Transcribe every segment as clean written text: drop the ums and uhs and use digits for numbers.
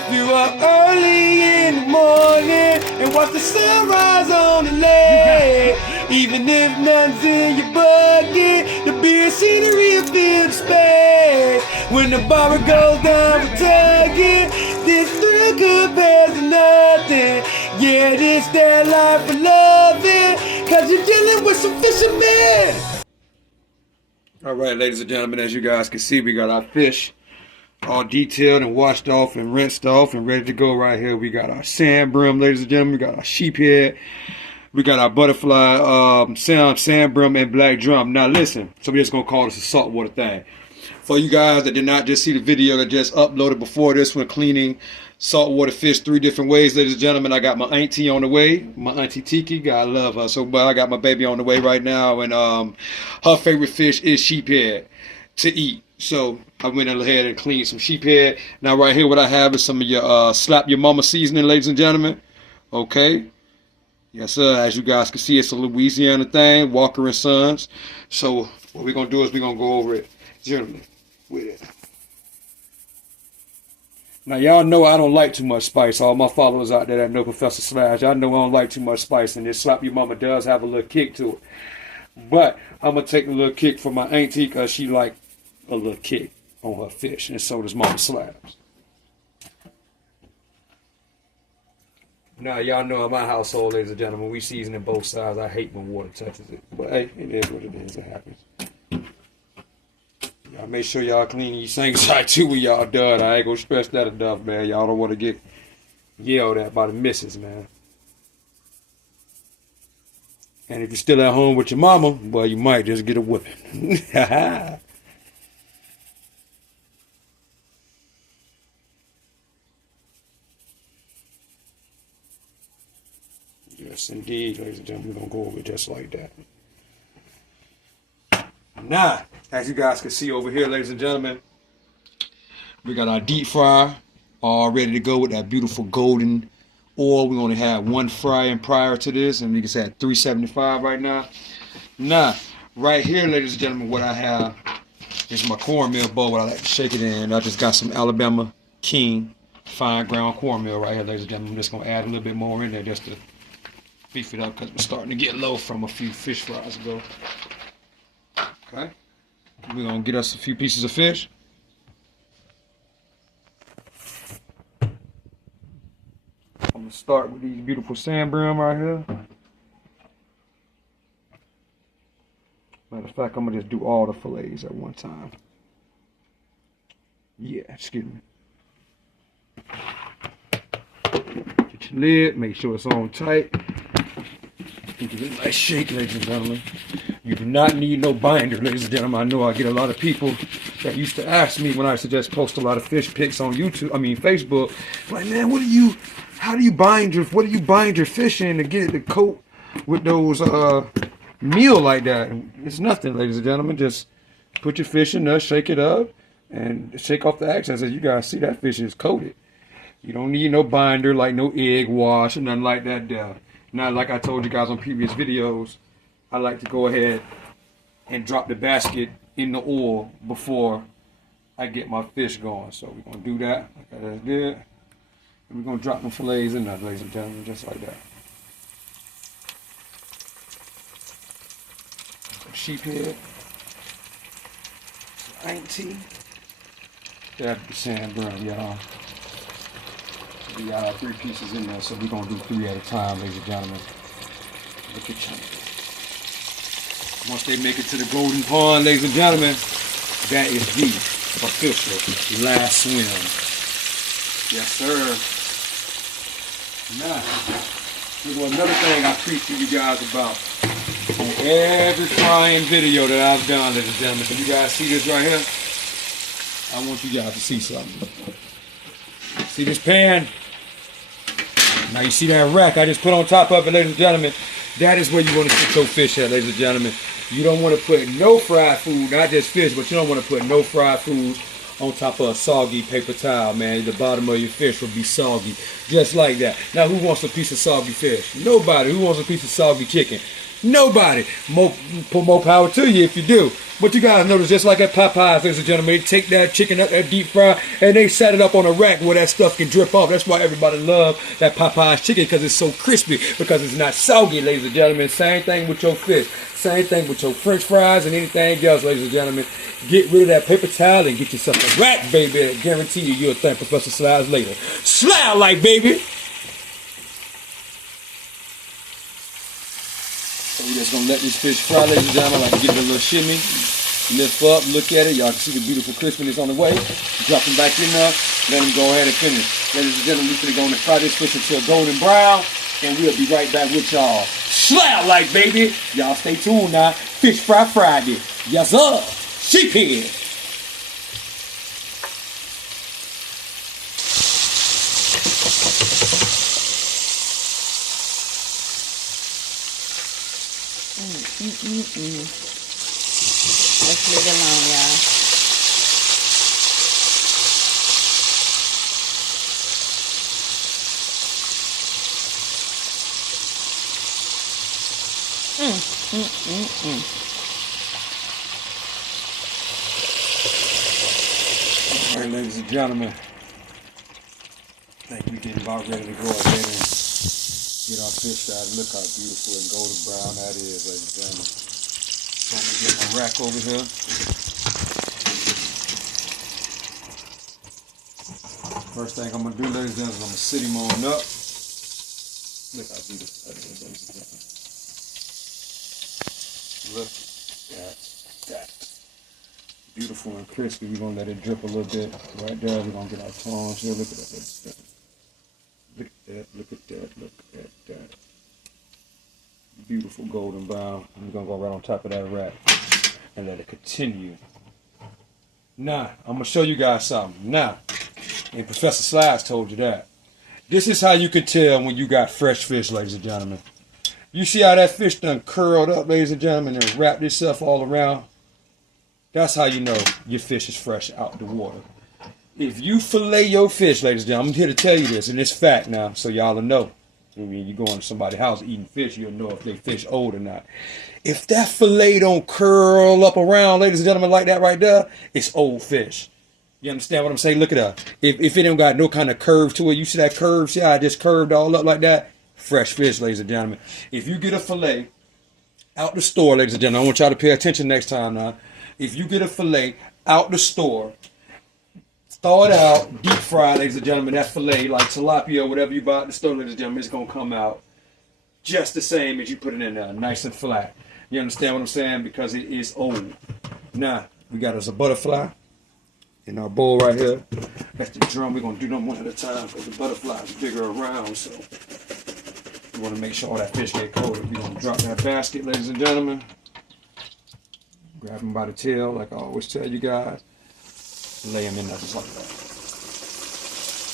If you are early in the morning and watch the sunrise on the lake, even if nothing's in your bucket, the beer scenery will fill the space. When the bar goes down for tugging, this thrill compares to nothing. Yeah, this that life for loving, cause you're dealing with some fishermen. All right, ladies and gentlemen, as you guys can see, we got our fish all detailed and washed off and rinsed off and ready to go right here. We got our sand brim, ladies and gentlemen. We got our sheephead. We got our butterfly, sand brim, and black drum. Now listen, so we're just going to call this a saltwater thing. For you guys that did not just see the video that just uploaded before this one, cleaning saltwater fish 3 different ways, ladies and gentlemen, I got my auntie on the way, my auntie Tiki. God love her so much. I got my baby on the way right now, and her favorite fish is sheephead to eat. So I went ahead and cleaned some sheephead. Now right here what I have is some of your slap your mama seasoning, ladies and gentlemen. Okay. Yes sir, as you guys can see, it's a Louisiana thing, Walker and Sons. So what we're going to do is we're going to go over it gently with it. Now y'all know I don't like too much spice. All my followers out there that know Professor Slash, I know I don't like too much spice, and this slap your mama does have a little kick to it. But I'm going to take a little kick from my auntie because she like a little kick on her fish, and so does Mama Slabs. Now y'all know in my household, ladies and gentlemen, we seasoning both sides. I hate when water touches it, but hey, it is what it is. It happens. Y'all make sure y'all clean your sink side too when y'all done. I ain't gonna stress that enough, man. Y'all don't want to get yelled at by the missus, man. And if you're still at home with your mama, well, you might just get a whipping. Yes, indeed, ladies and gentlemen, we're going to go over it just like that. Now, as you guys can see over here, ladies and gentlemen, we got our deep fryer all ready to go with that beautiful golden oil. We only had one frying prior to this, and we can say at 375 right now. Now, right here, ladies and gentlemen, what I have is my cornmeal bowl. What I like to shake it in. I just got some Alabama King fine ground cornmeal right here, ladies and gentlemen. I'm just going to add a little bit more in there just to beef it up because we're starting to get low from a few fish fries ago. Okay, we're gonna get us a few pieces of fish. I'm gonna start with these beautiful sand brim right here. Matter of fact, I'm gonna just do all the fillets at one time. Yeah, excuse me. Get your lid, make sure it's on tight. Give it a nice shake, ladies and gentlemen. You do not need no binder, ladies and gentlemen. I know I get a lot of people that used to ask me when I suggest post a lot of fish pics on Facebook. Like, man, how do you bind your fish in to get it to coat with those meal like that? It's nothing, ladies and gentlemen. Just put your fish in there, shake it up, and shake off the accents. As you guys see, that fish is coated. You don't need no binder, like no egg wash or nothing like that there. Now, like I told you guys on previous videos, I like to go ahead and drop the basket in the oil before I get my fish going. So we're going to do that. Okay, that's good. And we're going to drop the fillets in there, ladies and gentlemen, just like that. Sheephead. Auntie. That's the sand brim, y'all. We got 3 pieces in there, so we're going to do 3 at a time, ladies and gentlemen. Look at you. Once they make it to the golden pond, ladies and gentlemen, that is the official last swim. Yes, sir. Now, here's another thing I preach to you guys about on every frying video that I've done, ladies and gentlemen. Can you guys see this right here? I want you guys to see something. See this pan? Now you see that rack I just put on top of it, ladies and gentlemen. That is where you want to put your fish at, ladies and gentlemen. You don't want to put no fried food, not just fish, but you don't want to put no fried foods on top of a soggy paper towel, man. The bottom of your fish will be soggy, just like that. Now, who wants a piece of soggy fish? Nobody. Who wants a piece of soggy chicken? Nobody. More power to you if you do. But you guys notice, just like at Popeyes, ladies and gentlemen, they take that chicken up, that deep fry, and they set it up on a rack where that stuff can drip off. That's why everybody loves that Popeyes chicken, because it's so crispy, because it's not soggy, ladies and gentlemen. Same thing with your fish. Same thing with your French fries and anything else, ladies and gentlemen. Get rid of that paper towel and get yourself a rack, baby. I guarantee you, you'll thank Professor Slides later. Slablyfe, baby. So we're just gonna let this fish fry, ladies and gentlemen. Like, give it a little shimmy, lift up, look at it. Y'all can see the beautiful crispiness on the way. Drop them back in there. Let them go ahead and finish. Ladies and gentlemen, we're gonna fry this fish until golden brown, and we'll be right back with y'all. Slablyfe, baby. Y'all stay tuned now. Fish Fry Friday. Yes, sir. Sheephead. Let's leave it alone, y'all. All right, ladies and gentlemen. I think we're getting about ready to go ahead and get our fish started. Look how beautiful and golden brown that is, ladies and gentlemen. So I'm gonna get my rack over here. First thing I'm gonna do, ladies and gentlemen, is I'm gonna sit him on up. Look how beautiful that is, ladies and gentlemen. Look at that. Beautiful and crispy. We're gonna let it drip a little bit right there. We're gonna get our tongs here. Look at that, ladies and gentlemen. Look at that, look at that, look at that. Beautiful golden brown. I'm gonna go right on top of that rack and let it continue. Now, I'm gonna show you guys something. Now, and Professor Slides told you that. This is how you can tell when you got fresh fish, ladies and gentlemen. You see how that fish done curled up, ladies and gentlemen, and wrapped itself all around? That's how you know your fish is fresh out the water. If you fillet your fish, ladies and gentlemen, I'm here to tell you this, and it's fact now, so y'all will know. I mean, you go into somebody's house eating fish, you'll know if they fish old or not. If that fillet don't curl up around, ladies and gentlemen, like that right there, it's old fish. You understand what I'm saying? Look at that. If it don't got no kind of curve to it, you see that curve? See how it just curved all up like that? Fresh fish, ladies and gentlemen. If you get a fillet out the store, ladies and gentlemen, I want y'all to pay attention next time now. If you get a fillet out the store, thaw it out, deep fry, ladies and gentlemen, that fillet, like tilapia or whatever you buy at the store, ladies and gentlemen, it's going to come out just the same as you put it in there, nice and flat. You understand what I'm saying? Because it is old. Now, we got us a butterfly in our bowl right here. That's the drum. We're going to do them one at a time because the butterfly is bigger around, so we want to make sure all that fish get coated. We're going to drop that basket, ladies and gentlemen. Grab them by the tail, like I always tell you guys. Lay them in there just like that.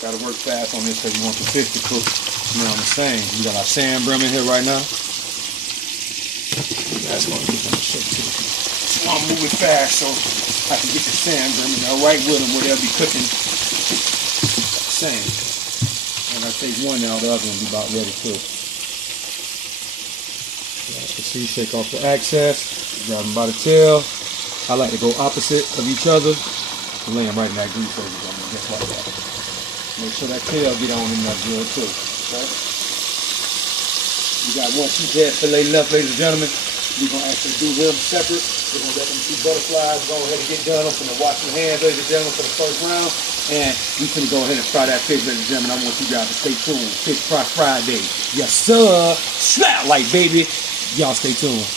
Gotta work fast on this because you want your fish to cook. You know what I'm saying? We got our sand brim in here right now. That's gonna get them to shake too. So I'm moving fast so I can get the sand brim in there right with them where they'll be cooking. Same. And I take one now, the other one will be about ready too. As you can see, shake off the excess. Grab them by the tail. I like to go opposite of each other. Lay them right in that grease, ladies and gentlemen, just like that. Make sure that tail get on in that grill too. Okay? We got one sheephead fillet left, ladies and gentlemen. We're gonna actually do them separate. We're gonna let them two butterflies go ahead and get done. I'm gonna wash my hands, ladies and gentlemen, for the first round. And we're gonna go ahead and fry that fish, ladies and gentlemen. I want you guys to stay tuned. Fish Fry Friday. Yes, sir. Slablyfe, baby. Y'all stay tuned.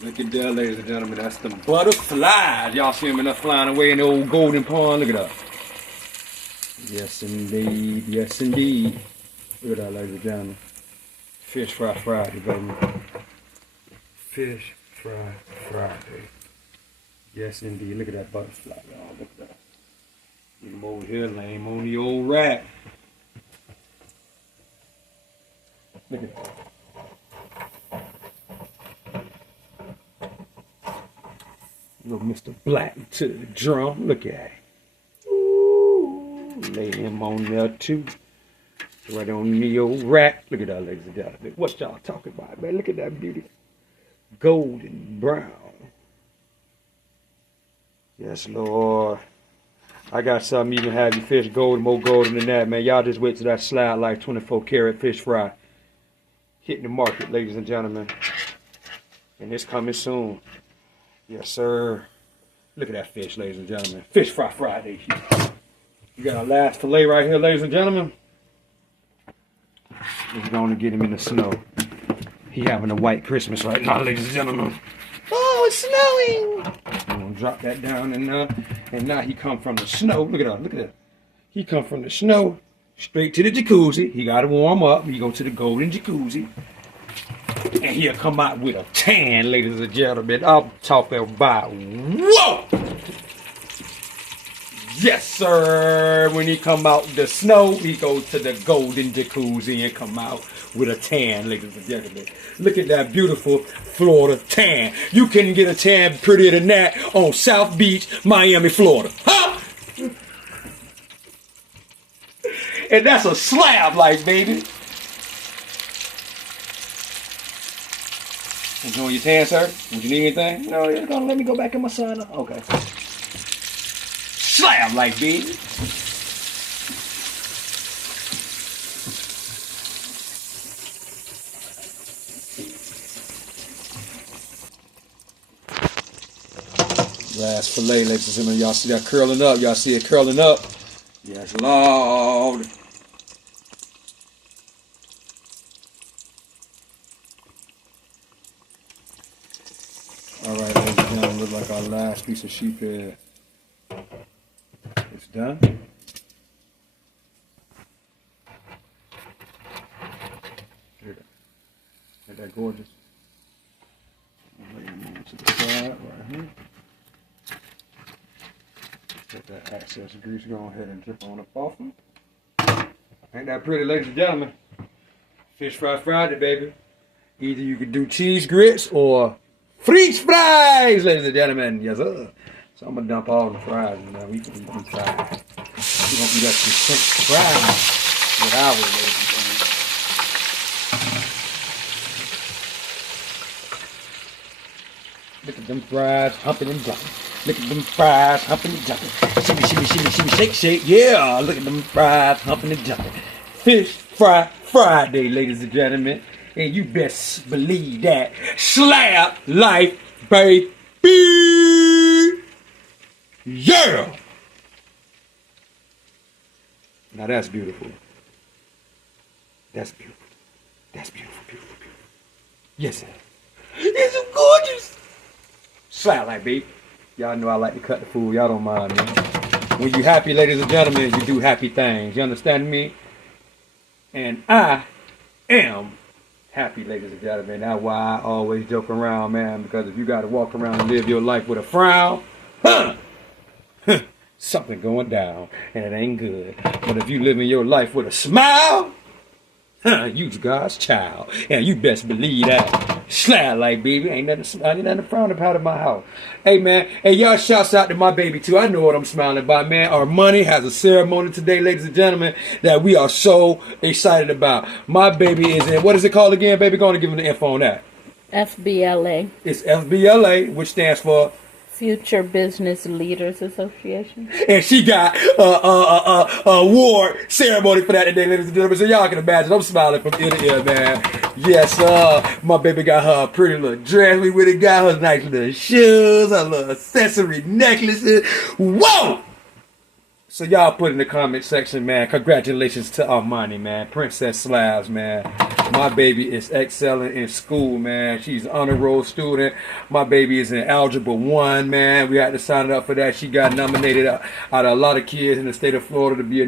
Look at that, ladies and gentlemen. That's the butterflies. Y'all see them enough flying away in the old golden pond. Look at that. Yes, indeed. Yes, indeed. Look at that, ladies and gentlemen. Fish Fry Friday, baby. Fish Fry Friday. Yes, indeed. Look at that butterfly, y'all. Look at that. Get him over here, lay him on the old rack. Look at that. Little Mr. Black to the drum. Look at it. Ooh, lay him on there too. Right on the old rack. Look at that, ladies and gentlemen. What y'all talking about, man? Look at that beauty. Golden brown. Yes, Lord. I got something even have you fish golden, more golden than that, man. Y'all just wait till that Slablyfe 24 karat fish fry hitting the market, ladies and gentlemen. And it's coming soon. Yes, sir. Look at that fish, ladies and gentlemen. Fish fry Friday. You got our last fillet right here, ladies and gentlemen. We're going to get him in the snow. He having a white Christmas right now, ladies and gentlemen. Oh, it's snowing. I'm going to drop that down and now he come from the snow. Look at that, look at that. He come from the snow straight to the jacuzzi. He got to warm up. He go to the golden jacuzzi. And he'll come out with a tan, ladies and gentlemen. I'm talking about, whoa! Yes, sir. When he come out the snow, he goes to the golden jacuzzi and come out with a tan, ladies and gentlemen. Look at that beautiful Florida tan. You couldn't get a tan prettier than that on South Beach, Miami, Florida. Huh? And that's a Slablyfe, baby. Enjoying your tan, sir? Would you need anything? No, you're gonna let me go back in my sauna? Okay. Slablyfe, baby. Last fillet, ladies and gentlemen. Y'all see that curling up? Y'all see it curling up? Yes, Lord. Alright, ladies and gentlemen, look like our last piece of sheephead. It's done. Isn't that gorgeous? Lay him to the side right here. Let that excess grease go ahead and drip on up off him. Ain't that pretty, ladies and gentlemen? Fish fry Friday, baby. Either you could do cheese grits or French fries, ladies and gentlemen. Yes, sir. So I'm gonna dump all the fries in there. We can eat them fries. We're gonna eat up some French fries with ours, ladies and gentlemen. Look at them fries humping and jumping. Look at them fries humping and jumping. Shimmy, shimmy, shimmy, shimmy, shake, shake. Yeah, look at them fries humping and jumping. Fish fry Friday, ladies and gentlemen. And you best believe that. Slablyfe Baby. Yeah. Now that's beautiful. That's beautiful. That's beautiful, beautiful, beautiful. Yes, sir. It's gorgeous. Slablyfe, baby. Y'all know I like to cut the food. Y'all don't mind me. When you happy, ladies and gentlemen, you do happy things. You understand me? And I am happy, ladies and gentlemen. That's why I always joke around, man. Because if you got to walk around and live your life with a frown, something going down, and it ain't good. But if you living your life with a smile, you's God's child, and you best believe that. Slablyfe, baby, ain't nothing to frown about in my house. Hey, man, hey, y'all, shouts out to my baby too. I know what I'm smiling about, man. Our money has a ceremony today, ladies and gentlemen, that we are so excited about. My baby is in, what is it called again, baby? Going to give him the info on that. FBLA. It's FBLA, which stands for Future Business Leaders Association. And she got a award ceremony for that today, ladies and gentlemen. So y'all can imagine, I'm smiling from ear to ear, man. Yes, my baby got her a pretty little dress. We went and got her nice little shoes, her little accessory necklaces. Whoa! So y'all put in the comment section, man, congratulations to Armani, man. Princess Slabs, man. My baby is excelling in school, man. She's an honor roll student. My baby is in Algebra 1, man. We had to sign up for that. She got nominated out of a lot of kids in the state of Florida to be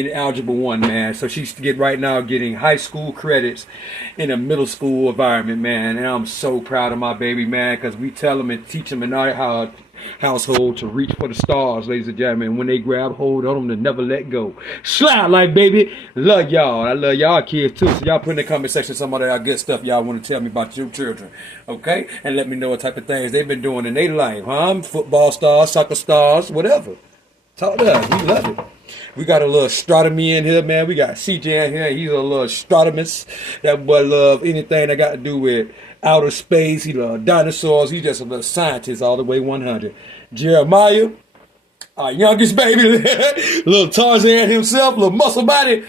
in Algebra 1, man. So she's right now getting high school credits in a middle school environment, man. And I'm so proud of my baby, man, because we tell them and teach them and know household to reach for the stars, ladies and gentlemen. When they grab hold of them, to never let go. Slablyfe, baby. Love y'all. I love y'all kids too. So y'all put in the comment section some of that good stuff y'all want to tell me about your children. Okay? And let me know what type of things they've been doing in their life. Huh? Football stars, soccer stars, whatever. Talk to us. We love it. We got a little astronomy in here, man. We got CJ in here. He's a little astronomist. That boy love anything that got to do with outer space. He love dinosaurs. He's just a little scientist all the way 100. Jeremiah, our youngest baby, little Tarzan himself, little muscle body.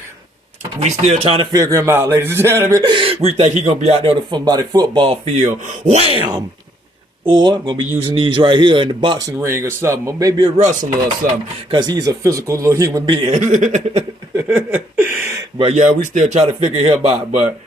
We still trying to figure him out, ladies and gentlemen. We think he going to be out there on somebody football field. Wham! Or I'm going to be using these right here in the boxing ring or something. Or maybe a wrestler or something. Because he's a physical little human being. But yeah, we still trying to figure him out. But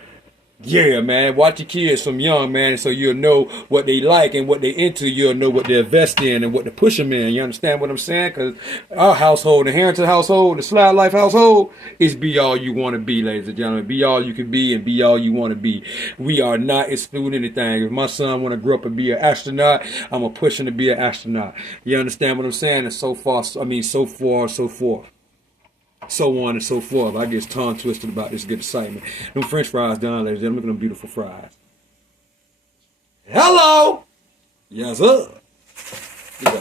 yeah, man, watch your kids from young, man, so you'll know what they like and what they into. You'll know what they invest in and what to push them in. You understand what I'm saying? Because our household, the Harrington household, the Slablyfe household, is be all you want to be, ladies and gentlemen. Be all you can be and be all you want to be. We are not excluding anything. If my son want to grow up and be an astronaut, I'm going to push him to be an astronaut. You understand what I'm saying? And so far, so forth. So on and so forth. I get tongue twisted about this good excitement. Them French fries done, ladies and gentlemen. Look at them beautiful fries. Hello! Yes, sir.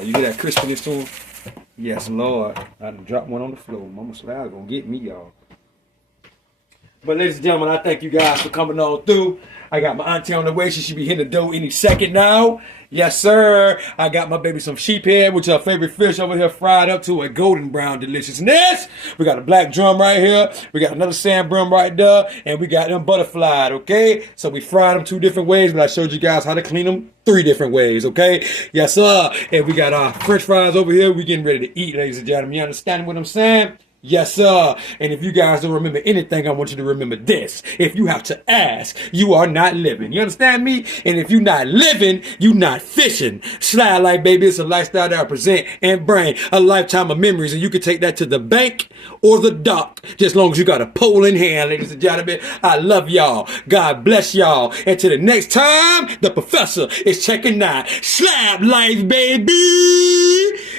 You get that crispiness to them? Yes, Lord. I done dropped one on the floor. Mama Slab gonna get me, y'all. But ladies and gentlemen, I thank you guys for coming on through. I got my auntie on the way. She should be hitting the dough any second now. Yes, sir. I got my baby some sheephead, which is our favorite fish over here, fried up to a golden brown deliciousness. We got a black drum right here. We got another sand brim right there. And we got them butterflied, okay? So we fried them 2 different ways, but I showed you guys how to clean them 3 different ways, okay? Yes, sir. And we got our French fries over here. We getting ready to eat, ladies and gentlemen. You understand what I'm saying? Yes, sir. And if you guys don't remember anything, I want you to remember this. If you have to ask, you are not living. You understand me? And if you're not living, you're not fishing. Slablyfe, baby, it's a lifestyle that I present and bring a lifetime of memories. And you can take that to the bank or the dock, just as long as you got a pole in hand, ladies and gentlemen. I love y'all. God bless y'all. And till the next time, the professor is checking out Slablyfe, baby.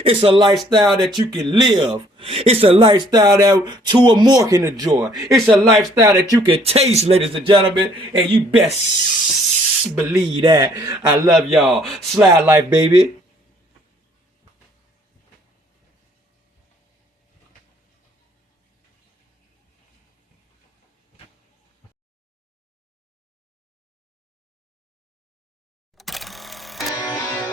It's a lifestyle that you can live. It's a lifestyle that 2 or more can enjoy. It's a lifestyle that you can taste, ladies and gentlemen, and you best believe that. I love y'all. Slablyfe, baby.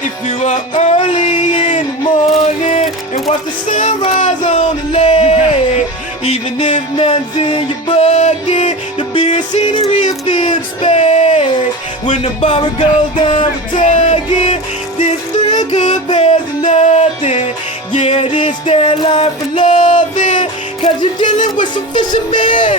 If you are early in the morning and watch the sunrise on the lake, even if nothing's in your bucket, the beer scenery will fill the space. When the bar goes down with tugging, this thrill compares to nothing. Yeah, this that life for loving, 'cause you're dealing with some fishermen.